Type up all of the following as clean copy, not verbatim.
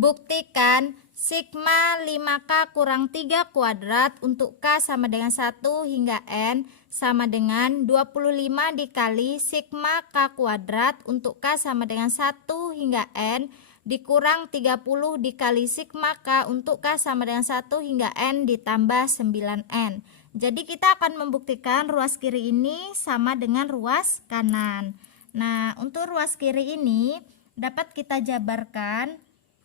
Buktikan sigma 5K kurang 3 kuadrat untuk K sama dengan 1 hingga N sama dengan 25 dikali sigma K kuadrat untuk K sama dengan 1 hingga N dikurang 30 dikali sigma K untuk K sama dengan 1 hingga N ditambah 9N. Jadi kita akan membuktikan ruas kiri ini sama dengan ruas kanan. Nah, untuk ruas kiri ini dapat kita jabarkan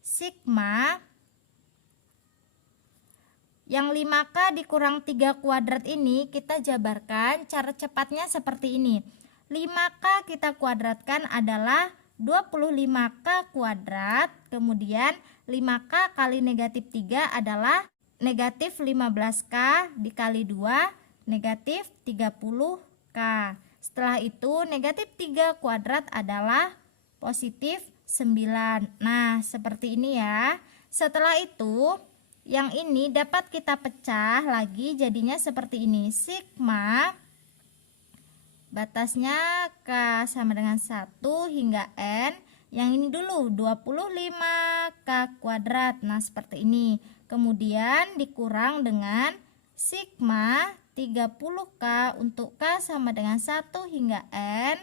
sigma yang 5K dikurang 3 kuadrat ini kita jabarkan cara cepatnya seperti ini. 5K kita kuadratkan adalah 25K kuadrat, kemudian 5K kali negatif 3 adalah negatif 15K dikali 2 negatif 30K. Setelah itu negatif 3 kuadrat adalah positif 9. Nah, seperti ini ya. Setelah itu, yang ini dapat kita pecah lagi jadinya seperti ini. Sigma batasnya K sama dengan 1 hingga N. Yang ini dulu 25K kuadrat. Nah, seperti ini. Kemudian dikurang dengan sigma 30K untuk K sama dengan 1 hingga N.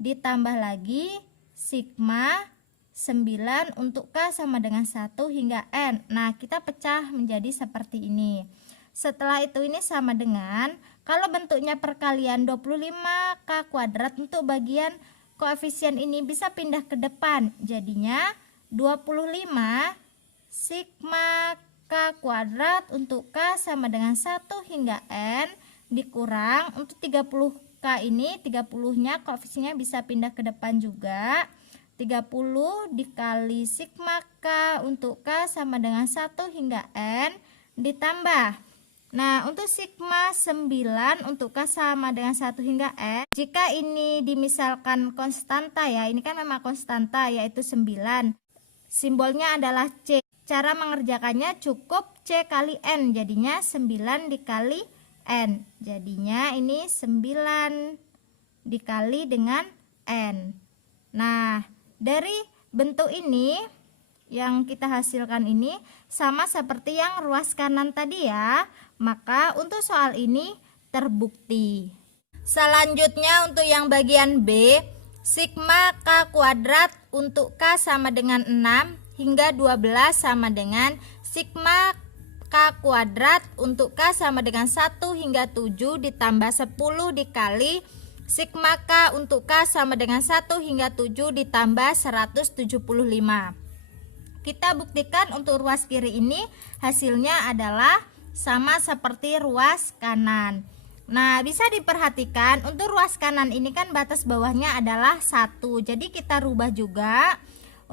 Ditambah lagi sigma 9 untuk K sama dengan 1 hingga N. Nah, kita pecah menjadi seperti ini. Setelah itu ini sama dengan, kalau bentuknya perkalian 25K kuadrat untuk bagian koefisien ini bisa pindah ke depan. Jadinya 25 sigma K kuadrat untuk K sama dengan 1 hingga N dikurang untuk 30K ini, 30-nya koefisiennya bisa pindah ke depan juga. 30 dikali sigma K untuk K sama dengan 1 hingga N ditambah. Nah, untuk sigma 9 untuk K sama dengan 1 hingga N, jika ini dimisalkan konstanta ya, ini kan memang konstanta yaitu 9. Simbolnya adalah C. Cara mengerjakannya cukup C kali N, jadinya 9 dikali N. Jadinya ini 9 dikali dengan N. Nah, dari bentuk ini yang kita hasilkan ini sama seperti yang ruas kanan tadi ya. Maka untuk soal ini terbukti. Selanjutnya untuk yang bagian B, sigma K kuadrat untuk K sama dengan 6 hingga 12 sama dengan sigma K kuadrat untuk K sama dengan 1 hingga 7 ditambah 10 dikali sigma K untuk K sama dengan 1 hingga 7 ditambah 175. Kita buktikan untuk ruas kiri ini hasilnya adalah sama seperti ruas kanan. Nah, bisa diperhatikan untuk ruas kanan ini kan batas bawahnya adalah 1. Jadi kita rubah juga.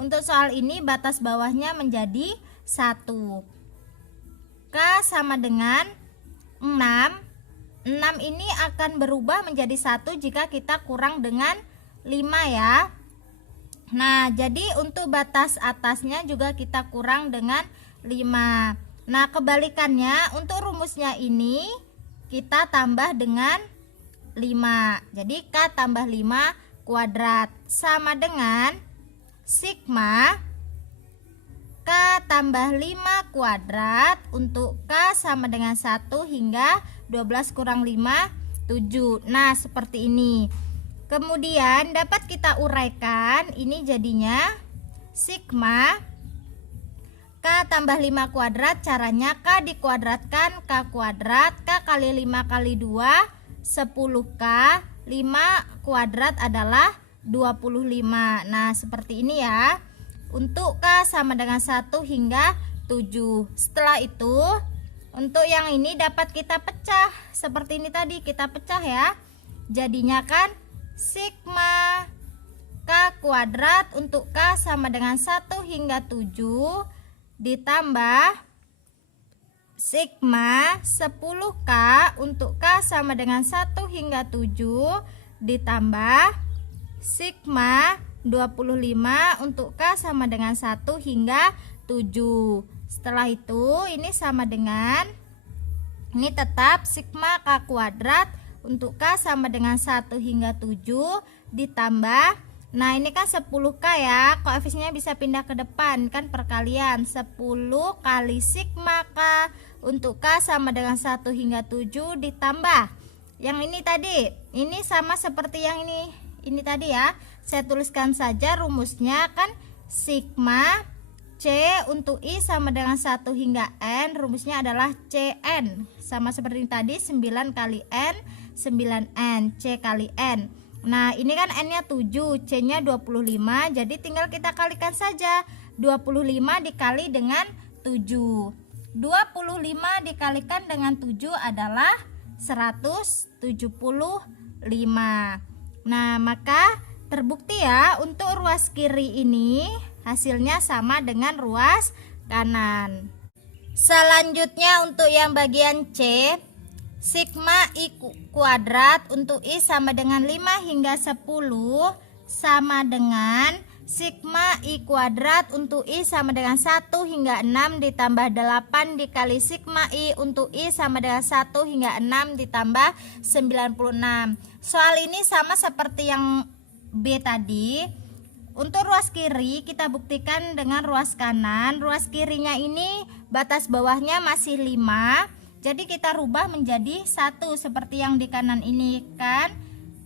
Untuk soal ini batas bawahnya menjadi 1. K sama dengan 6. 6 ini akan berubah menjadi 1 jika kita kurang dengan 5 ya. Nah, jadi untuk batas atasnya juga kita kurang dengan 5. Nah, kebalikannya untuk rumusnya ini kita tambah dengan 5. Jadi K tambah 5 kuadrat sama dengan sigma K tambah 5 kuadrat untuk K sama dengan 1 hingga 12 kurang 5, 7. Nah, seperti ini. Kemudian dapat kita uraikan, ini jadinya sigma K tambah 5 kuadrat, caranya K dikuadratkan K kuadrat, K kali 5 kali 2, 10K, 5 kuadrat adalah 25. Nah, seperti ini ya. Untuk K sama dengan 1 hingga 7. Setelah itu, untuk yang ini dapat kita pecah. Seperti ini tadi, kita pecah ya. Jadinya kan sigma K kuadrat untuk K sama dengan 1 hingga 7 ditambah sigma 10K untuk K sama dengan 1 hingga 7 ditambah sigma 25 untuk K sama dengan 1 hingga 7. Setelah itu ini sama dengan, ini tetap sigma K kuadrat untuk K sama dengan 1 hingga 7 ditambah Nah ini kan 10K ya, koefisiennya bisa pindah ke depan kan perkalian 10 kali sigma K untuk K sama dengan 1 hingga 7 ditambah yang ini tadi, ini sama seperti yang ini tadi ya. Saya tuliskan saja rumusnya kan sigma C untuk I sama dengan 1 hingga N, rumusnya adalah CN sama seperti tadi 9 kali N 9N C kali N. Nah ini kan N nya 7, C nya 25, jadi tinggal kita kalikan saja 25 dikali dengan 7. 25 dikalikan dengan 7 adalah 175. Nah maka terbukti ya untuk ruas kiri ini hasilnya sama dengan ruas kanan. Selanjutnya untuk yang bagian C, sigma I kuadrat untuk I sama dengan 5 hingga 10 sama dengan sigma I kuadrat untuk I sama dengan 1 hingga 6 ditambah 8 dikali sigma I untuk I sama dengan 1 hingga 6 ditambah 96. Soal ini sama seperti yang B tadi. Untuk ruas kiri kita buktikan dengan ruas kanan. Ruas kirinya ini batas bawahnya masih 5. Jadi kita rubah menjadi 1 seperti yang di kanan ini kan.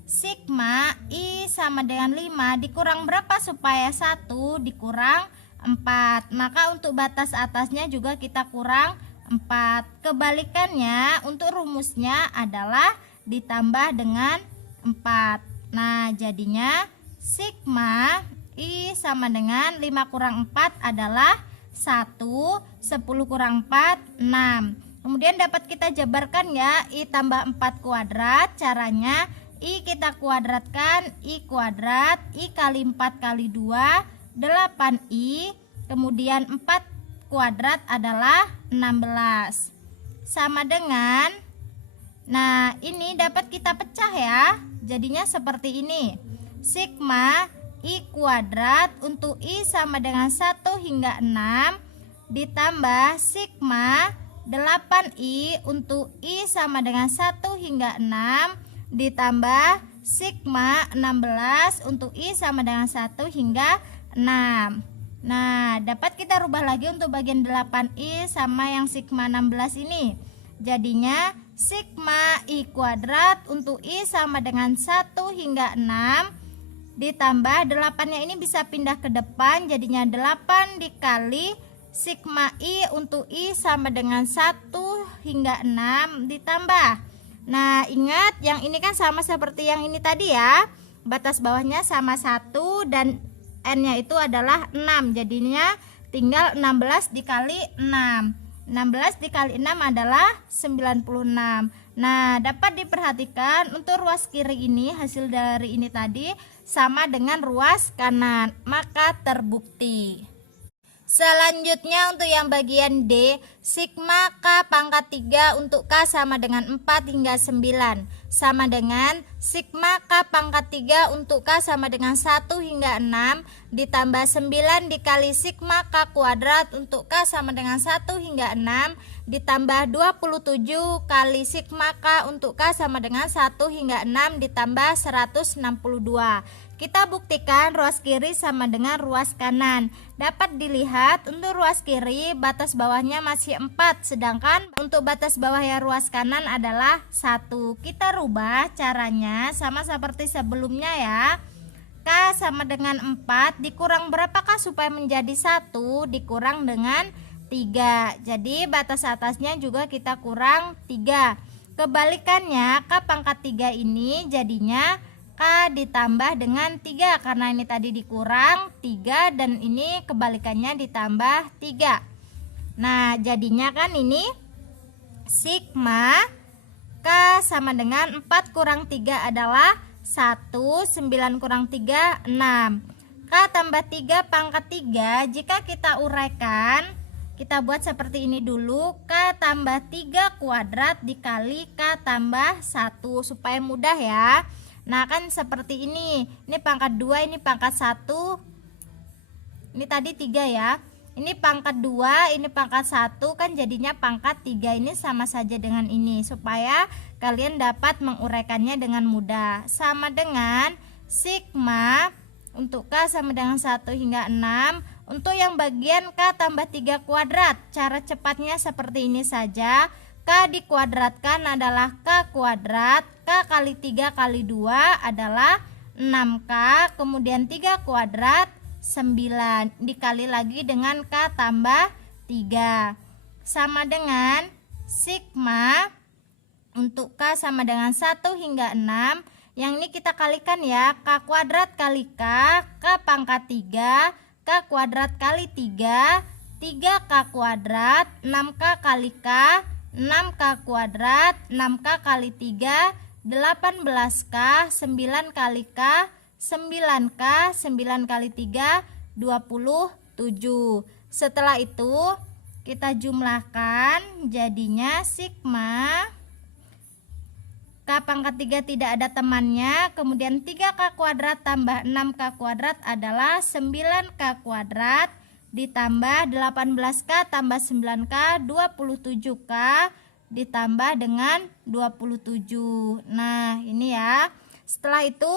Sigma I sama dengan 5 dikurang berapa supaya 1 dikurang 4. Maka untuk batas atasnya juga kita kurang 4. Kebalikannya untuk rumusnya adalah ditambah dengan 4. Nah jadinya sigma I sama dengan 5 kurang 4 adalah 1. 10 kurang 4 6. Kemudian dapat kita jabarkan ya, I tambah 4 kuadrat. Caranya I kita kuadratkan, I kuadrat, I kali 4 kali 2 8I. Kemudian 4 kuadrat adalah 16 sama dengan, nah ini dapat kita pecah ya, jadinya seperti ini. Sigma I kuadrat untuk I sama dengan 1 hingga 6 ditambah sigma 8I untuk I sama dengan 1 hingga 6 ditambah sigma 16 untuk I sama dengan 1 hingga 6. Nah dapat kita rubah lagi untuk bagian 8I sama yang sigma 16 ini. Jadinya sigma I kuadrat untuk I sama dengan 1 hingga 6 ditambah 8 nya ini bisa pindah ke depan, jadinya 8 dikali sigma I untuk I sama dengan 1 hingga 6 ditambah. Nah ingat yang ini kan sama seperti yang ini tadi ya, batas bawahnya sama 1 dan N nya itu adalah 6, jadinya tinggal 16 dikali 6. 16 dikali 6 adalah 96. Nah dapat diperhatikan untuk ruas kiri ini hasil dari ini tadi sama dengan ruas kanan, maka terbukti. Selanjutnya untuk yang bagian D, sigma K pangkat 3 untuk K sama dengan 4 hingga 9 sama dengan sigma K pangkat 3 untuk K sama dengan 1 hingga 6 ditambah 9 dikali sigma K kuadrat untuk K sama dengan 1 hingga 6 ditambah 27 kali sigma K untuk K sama dengan 1 hingga 6 ditambah 162. Kita buktikan ruas kiri sama dengan ruas kanan. Dapat dilihat untuk ruas kiri batas bawahnya masih 4, sedangkan untuk batas bawahnya ruas kanan adalah 1. Kita rubah caranya sama seperti sebelumnya ya. K sama dengan 4 dikurang berapakah supaya menjadi 1? Dikurang dengan 3. Jadi batas atasnya juga kita kurang 3. Kebalikannya K pangkat 3 ini jadinya K ditambah dengan 3 karena ini tadi dikurang 3 dan ini kebalikannya ditambah 3. Nah jadinya kan ini sigma K sama dengan 4 kurang 3 adalah 1, 9 kurang 3 6. K tambah 3 pangkat 3 jika kita uraikan, kita buat seperti ini dulu. K tambah 3 kuadrat dikali K tambah 1 supaya mudah ya. Nah kan seperti ini pangkat 2, ini pangkat 1, ini tadi 3 ya, ini pangkat 2, ini pangkat 1 kan jadinya pangkat 3, ini sama saja dengan ini supaya kalian dapat menguraikannya dengan mudah. Sama dengan sigma untuk K sama dengan 1 hingga 6. Untuk yang bagian K tambah 3 kuadrat, cara cepatnya seperti ini saja. K dikuadratkan adalah K kuadrat, K kali 3 kali 2 adalah 6K, kemudian 3 kuadrat 9, dikali lagi dengan K tambah 3. Sama dengan sigma untuk K sama dengan 1 hingga 6. Yang ini kita kalikan ya, K kuadrat kali K, K pangkat 3, K kuadrat kali 3, 3K kuadrat, 6K kali K, 6K kuadrat, 6K kali 3, 18K, 9 kali K, 9K, 9 kali 3, 27. Setelah itu kita jumlahkan, jadinya sigma K pangkat 3 tidak ada temannya, kemudian 3K kuadrat tambah 6K kuadrat adalah 9K kuadrat, ditambah 18K tambah 9K 27K ditambah dengan 27. Nah ini ya. Setelah itu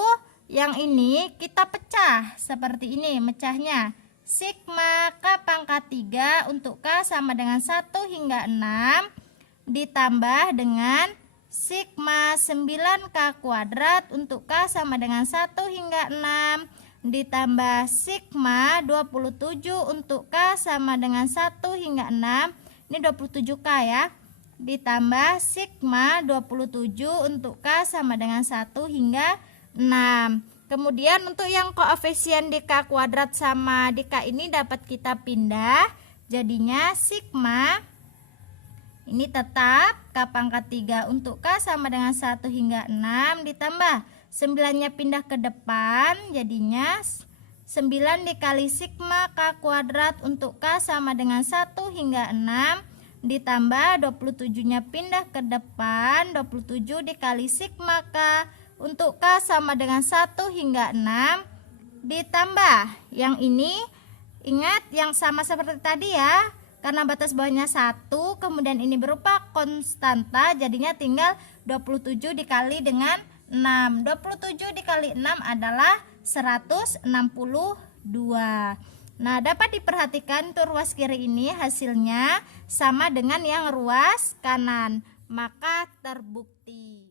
yang ini kita pecah seperti ini mecahnya. Sigma K pangkat 3 untuk K sama dengan 1 hingga 6 ditambah dengan sigma 9K kuadrat untuk K sama dengan 1 hingga 6 ditambah sigma 27 untuk K sama dengan 1 hingga 6, ini 27K ya, ditambah sigma 27 untuk K sama dengan 1 hingga 6. Kemudian untuk yang koefisien di K kuadrat sama di K ini dapat kita pindah, jadinya sigma ini tetap K pangkat 3 untuk K sama dengan 1 hingga 6 ditambah 9-nya pindah ke depan, jadinya 9 dikali sigma K kuadrat untuk K sama dengan 1 hingga 6 ditambah 27-nya pindah ke depan, 27 dikali sigma K untuk K sama dengan 1 hingga 6 ditambah yang ini, ingat yang sama seperti tadi ya, karena batas bawahnya 1, kemudian ini berupa konstanta, jadinya tinggal 27 dikali dengan 6. 27 dikali 6 adalah 162. Nah, dapat diperhatikan tuh ruas kiri ini hasilnya sama dengan yang ruas kanan, maka terbukti.